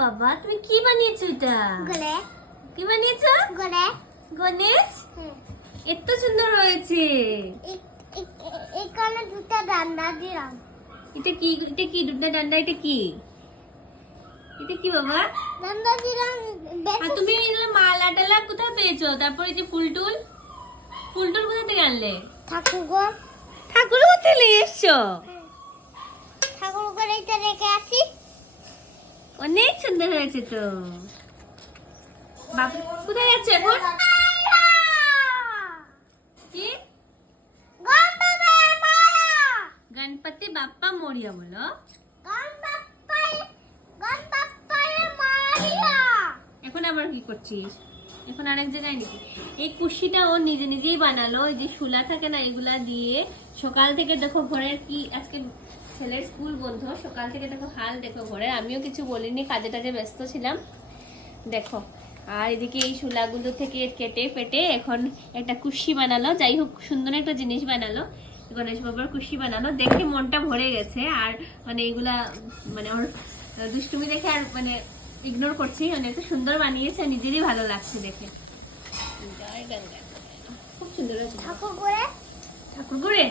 বাবা তুমি কি বানিয়েছো এটা? গণেশ। কি বানিয়েছো? গণেশ। গণেশ? হ্যাঁ। এত সুন্দর হয়েছে। এখানে দুটো ডান্ডা দিলাম। এটা কি? এটা কি দুটো ডান্ডা? এটা কি? এটা কি বাবা? ডান্ডা দিলাম। আর তুমি মালা টালা কোথায় পেয়েছো? তারপরে যে ফুল টুল কোথা থেকে আনলে? ঠাকুর ঠাকুর কোথায় নিয়ে এসছো? ঠাকুর ঘরে এটা রেখে আসি। অনেক সুন্দর হয়েছে তো। বাবা কোথায় যাচ্ছে এখন? কি? গণপতি বাপ্পা মোরিয়া বলো। এখন আবার কি করছিস? এখন আরেক জায়গায় নাকি? এই কুশিটা ও নিজে নিজেই বানালো। এই যে শুলা থাকে না, এগুলা দিয়ে সকাল থেকে দেখো ঘরের কি আজকে ছেলের স্কুল বন্ধ, সকাল থেকে দেখো হাল দেখো ঘরে। আমিও কিছু বলিনি, কাজে টাজে ব্যস্ত ছিলাম দেখো। আর এদিকে এই শুলাগুলো থেকে কেটে ফেটে এখন একটা কুশি বানালো। যাই হোক, সুন্দর একটা জিনিস বানালো, গণেশ বাবার কুশি বানালো। দেখে মনটা ভরে গেছে। আর মানে এগুলা মানে ওর দুষ্টুমি দেখে আর মানে ইগনোর করছি। মানে এত সুন্দর বানিয়েছে, নিজেরই ভালো লাগছে দেখে। খুব সুন্দর হয়েছে। ঠাকুর ঘরে ঠাকুর ঘরে